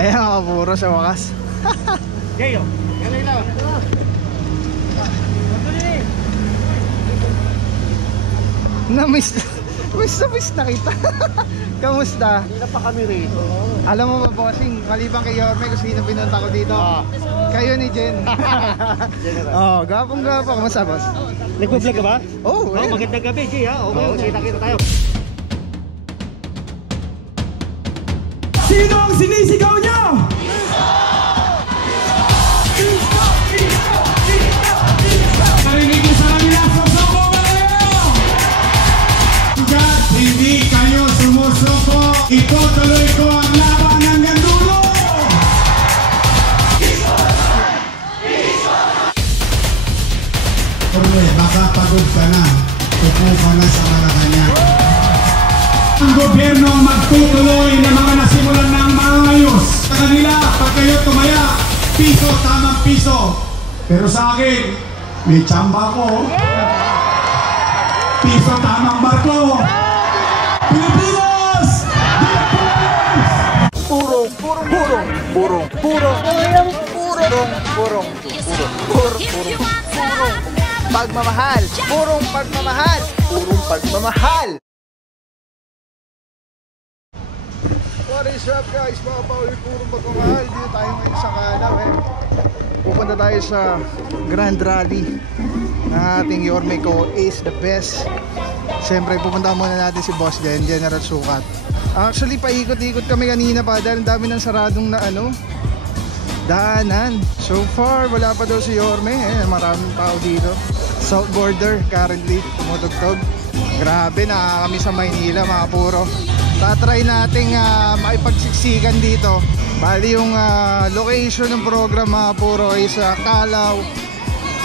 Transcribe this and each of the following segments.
Ayan mga puro sa wakas. Gayo. Galing na. Na-miss na kita. Kamusta? Hindi na pa kami rito. Alam mo ba bossing, maliban kay Yorme kung sino pinunta ko dito? Kayo ni Jen. Oh, gapong-gapo. Kamusta boss? Nag-vlog ka ba? Oh, magandang gabi, G ha. Okay, kita tayo. Sino ang sinisigaw niyo? Narinig niyo sa kanila, sumusuko ba kayo? Hanggat hindi kayo sumusuko, itutuloy ko ang laban hanggang dulo! Kung baka pagod ka na, tupo ka na sa Malacanang. Ang gobyerno ang magtutuloy ng mga nasimulan ng maayos. Sa kanila, pag kayo tumaya, piso, tamang piso. Pero sa akin, may tsamba ko. Piso, tamang barko. Pilipinas! purong. Pagmamahal. Purong pagmamahal. What is up guys, mga Paul, purong pagmamahal. Dito tayo ngayon sa Calao Pupunta tayo sa Grand Rally ng ating Yorme Co is the best. Siyempre pupunta muna natin si Boss Jen, General Sukat. Actually paikot-ikot kami kanina pa dahil dami ng saradong na daanan. So far wala pa daw si Yorme. Maraming tao dito. South border currently tumutugtog. Grabe, na kami sa Maynila mga puro. Tatry nating maipagsiksikan dito. Bali yung location ng program mga puro is Calao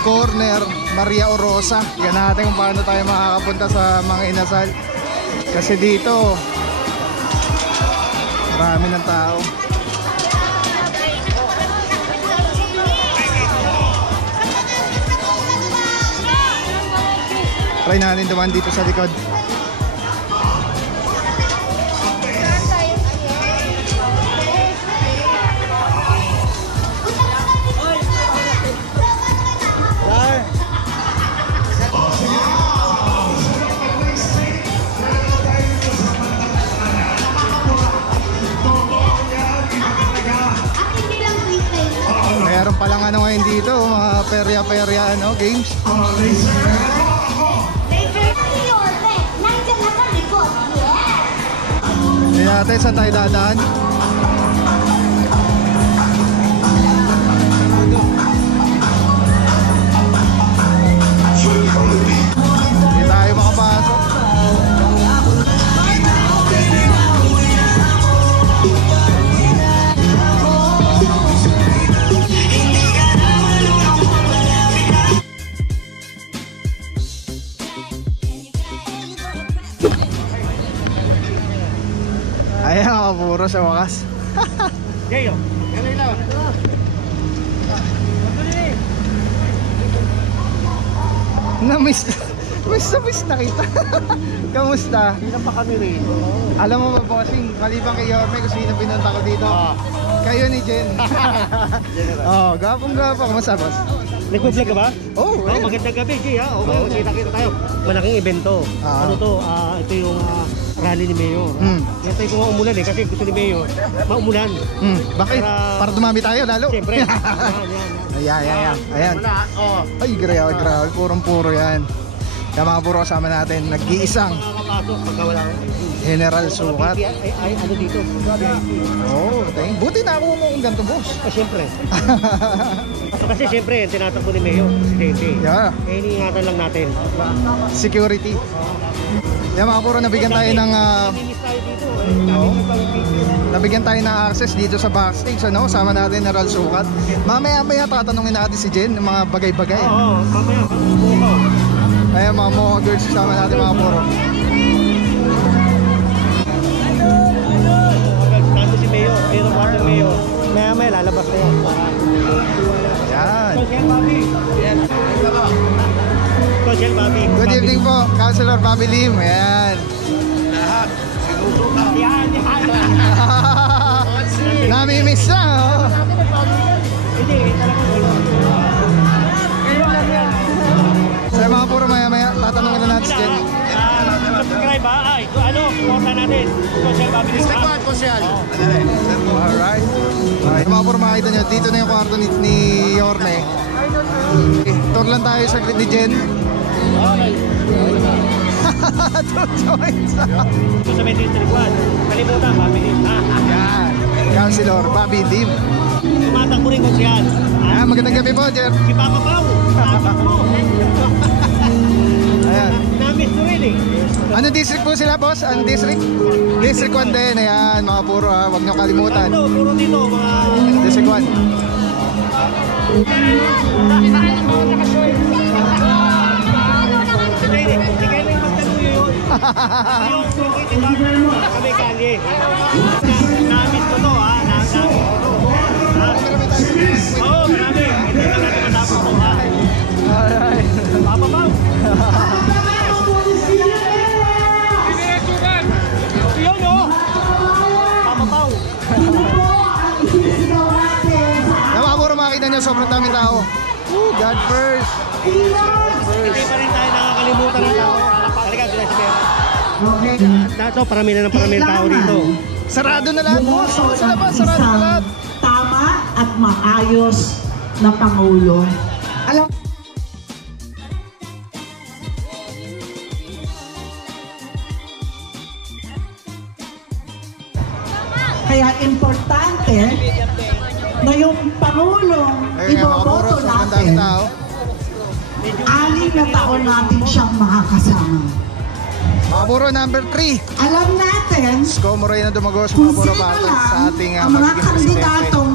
Corner, Maria Orosa. Yan natin kung paano tayo makakapunta sa mga inasal. Kasi dito marami ng tao. Try natin dumaan dito sa likod. Meron palang ngayon dito, mga perya-perya games. Hindi natin saan tayo dadaan. Hindi tayo makapasok. Ayan mga puro sa wakas. Gayo. Galing na. Na-miss na kita. Kamusta? Hindi na pa kami rito. Alam mo ba bossing, maliban kay Yorme kung sino pinunta ko dito? Kayo ni Jen. Oh, gapong-gapo. Kamusta boss? Nag-vlog ka ba? Oh, magandang gabi, G ha. Okay, kita tayo. Malaking evento. Ano to? Ito yung rally ni Mayor. Yan tayo kung umulan kasi gusto ni Mayor maumulan. Bakit? Para dumami tayo lalo? Siyempre. Ayan. Ay, grabe. Purong-puro yan. Kaya mga puro kasama natin, nag-iisang General Sukat. Ay, ano dito? Buti na ako mo kung ganito, boss. Siyempre. Kasi siyempre, tinatakbo ni Mayor, presidente. Yeah. Iniingatan lang natin. Security. Yan mga puro, nabigyan tayo ng nabigyan tayo ng access dito sa backstage, sama natin General Sukat. Mamaya tatanungin natin si Jen ng mga bagay-bagay. Mamaya. Ayan mga Mocha girls, sama natin mga puro. Nandito si Mayor, Mayor. Maya lalabas na yan. Yan. Coach Bobby. Good evening po, Councilor Bobby Lim. Ayan. Lahat. Sinusuka. Yan. Namimiss na, oh. Hindi, talagang wala. Sa mga puro maya-maya, tatanungin na natin si Jen. Subscribe ha? Ay, ano, suporta natin. Social Babylon. Instagram, Social. Alright. Okay, mga puro makita nyo, dito na yung kwarto ni Yorme. Tour lang tayo saglit ni Jen. Okay. Two joints. Ito sa may District 1. Kalimutan, Babylon. Yan. Councilor Bobby Lim. Tumatakbo rin kung siyan. Ah, magandang gabi po, Jer. Si Papa Pao. Tapos mo. Ayan. Namiss ko rin eh. Ano district po sila, boss? Ano district? District 1 din. Ayan, mga puro ha. Huwag nyo kalimutan. Ito, puro dito, mga... District 1. Hindi kayo nang magkaluyo yun. Yung sungkit, diba? Kami kalye. Namiss ko to, ha? Namiss ko to. Oo, marami. Hindi na natin matapos to, ha? Alright. Papa Pao. Yun, oh. Papa Pao. Yan, mga puro makita nyo, sobrang daming tao. God first. Hindi pa rin tayo nakakalimutan ng tao. Halika, sila si Bea. Dato, parami na ng parami ng tao dito. Sarado na lahat, boss. Sa labas, sarado na lahat. Tama at maayos na Pangulo. Alam kaya importante na yung Pangulong Ayun nga, mga puro, iboboto sobrang daming natin, tao. 6 na taon natin siyang makakasama. Mga puro, number 3. Alam natin Isko Moreno Dumagos, kung mga puro sino battle lang sa ating ang mga magiging presidente. kandidatong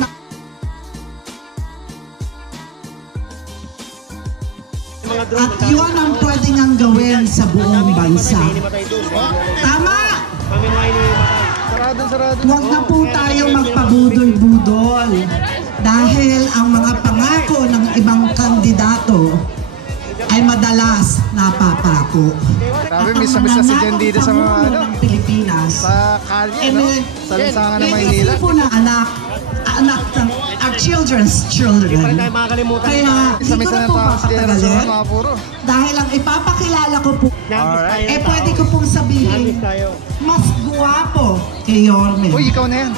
at yun ang pwede ngang gawin sa buong bansa. Tama! Kami mga iniimatay. Sarado. Huwag na po tayo magpabudol-budol dahil ang mga pangako ng ibang kandidato ay madalas napapako. Grabe, miss na si Jen dito sa mga ano, ng Pilipinas. sa kalye, no? Sa lansangan ng Maynila. Kasi po na anak ng our children's children. Hindi pa rin tayo makakalimutan. Kaya hindi ko Isa-misa na na po tao sa generasyon, papatagalin mga puro. dahil ang ipapakilala ko po Namiss tayo ng pwede tao. ko pong sabihin Namiss tayo. mas guwapo kay Yorme. Uy, ikaw na yan.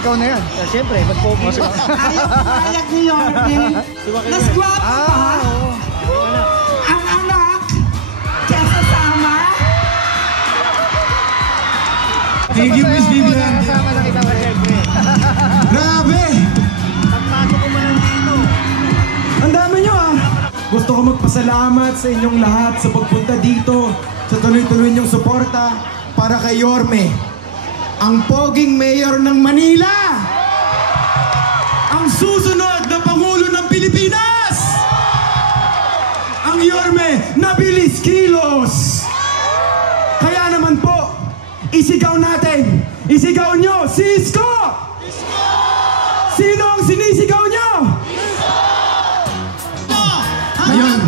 Ikaw na yan. Siyempre, mag-pogi. Ayaw pumayag ni Yorme. Mas guwapo pa ang anak kesa sa ama. Thank you, Miss Vivian. Kasama na kita ka, siyempre. Grabe! Pagpasok ko man dito. Ang dami nyo ah! Gusto ko magpasalamat sa inyong lahat sa pagpunta dito, sa tuloy-tuloy niyong suporta para kay Yorme, ang poging mayor ng Manila! Ang susunod na Pangulo ng Pilipinas! Ang Yorme na bilis kilos! Kaya naman po, isigaw natin! Isigaw nyo, si Isko! Sino ang sinisigaw nyo? Hanggang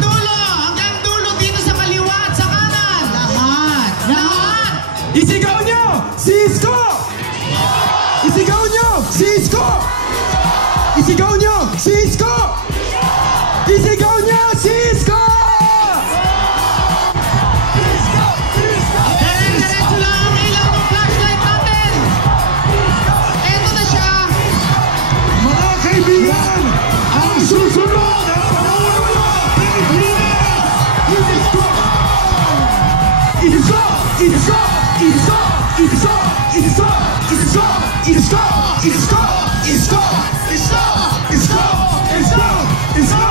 dulo dito sa kaliwa at sa kanan. Lahat. Isigaw nyo! Si Isko! Isigaw nyo! Si Isko! Isigaw nyo! Si Isko! Isigaw nyo! Si Isko! Diretso lang ang ilaw ng flashlight natin. Eto na siya. Mga kaibigan! Ang susunod na Pangulo ng Pilipinas! Isko! Isko! Isko! Isko! Isko! Isko! Isko! Isko! Isko! Isko! Isko! Isko! Isko! Isko!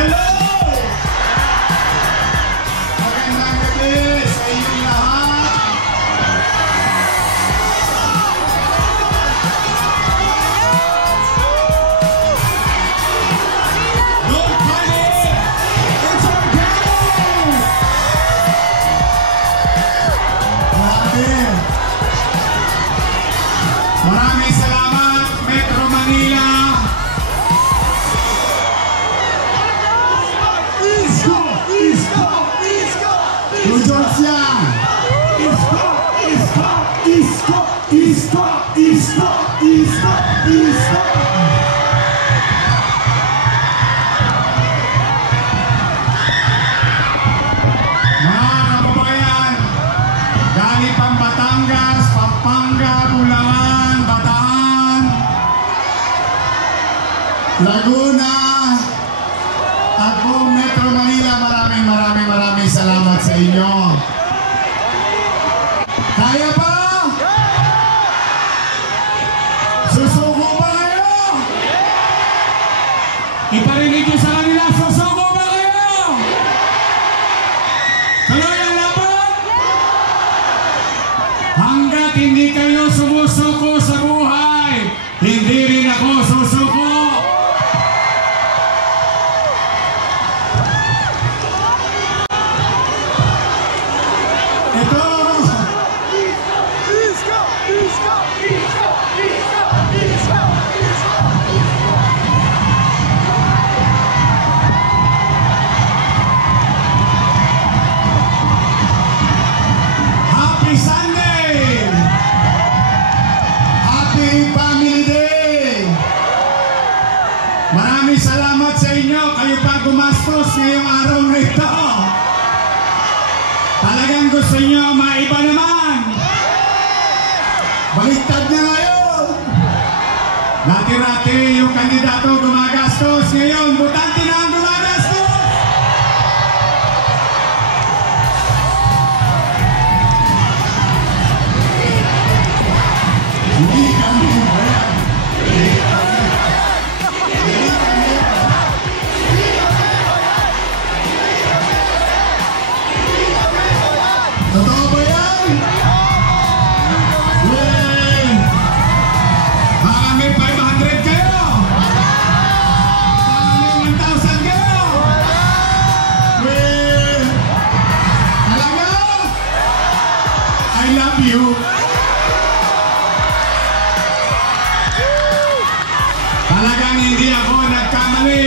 Hello! Magandang gabi sa inyong lahat. Isko! Isko! Isko! Isko! Mga kababayan, galing pang Batangas, Pampanga, Bulacan, Bataan, Laguna, at buong Metro Manila, maraming salamat sa inyo. Kaya pa? Susuko ba kayo? Iparinig nyo sa kanila, susuko ba kayo? Tuloy ang laban? Hanggat hindi kayo sumusuko sa buhay, hindi rin ako susuko. Happy Sunday! Happy Family Day! Maraming salamat sa inyo. Kayo pa gumastos ngayong araw na ito. Talagang gusto nyo maiba naman. Baliktad na ngayon. Dati-dati yung kandidato gumagastos. Ngayon, butante na ang gumagastos. Hindi kami bayan. Totoo ba yan? Yay! Baka may 500 kayo! Baka may 1,000 kayo! Yay! Talaga? I love you! Talagang hindi ako nagkamali.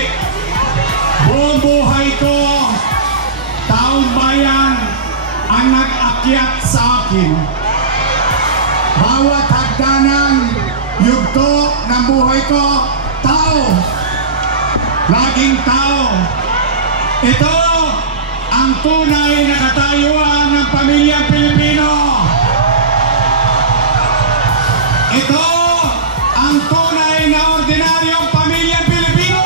Buong buhay ko, taong bayan ang nag-akyat sa akin. Bawat hagdanang yugto ng buhay ko, tao. Laging tao. Ito ang tunay na katayuan ng pamilyang Pilipino. Ito ang tunay na ordinaryong pamilyang Pilipino.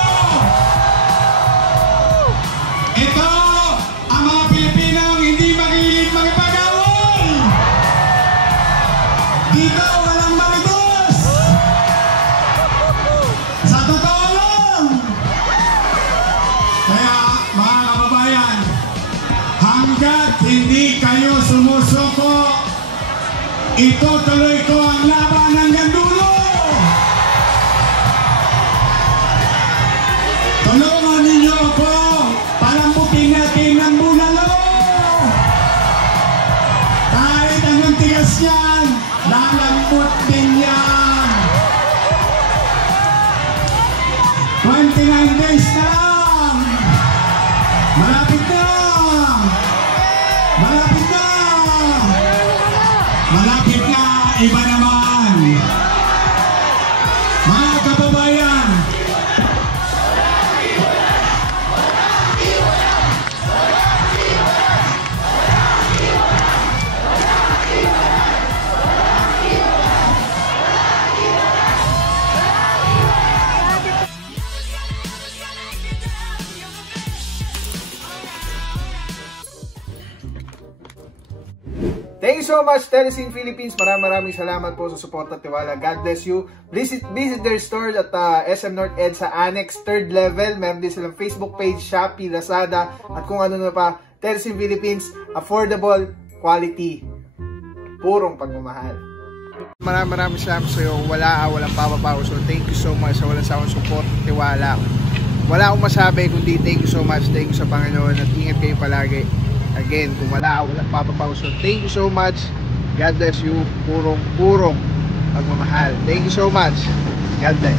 Ito ang mga Pilipinong hindi mahilig magpag-away. Dito walang maritos. Sa totoo lang. Kaya mga kababayan, hanggat hindi kayo sumusuko, itutuloy ko ang laban hanggang dulo. Tulungan ninyo ako, palambutin natin ang bulalo. Kahit anong tigas yan, lalambot din yan. 29 days na lang. Malapit na. Malapit na. Malapit na, iba naman. Mga kababayan, thank you so much, Telecine Philippines. Maraming salamat po sa support at tiwala. God bless you. Visit their stores at SM North EDSA Annex, 3rd level. Meron din silang Facebook page, Shopee, Lazada, at kung ano na pa. Telecine Philippines, affordable, quality, purong pagmamahal. Maraming salamat sa iyo. Walang papapaw. So thank you so much sa walang sawang support at tiwala. Wala akong masabi kundi thank you so much. Thank you sa Panginoon at ingat kayo palagi. Again, kung walang papapaw. So thank you so much. God bless you. Purong pagmamahal. Thank you so much. God bless.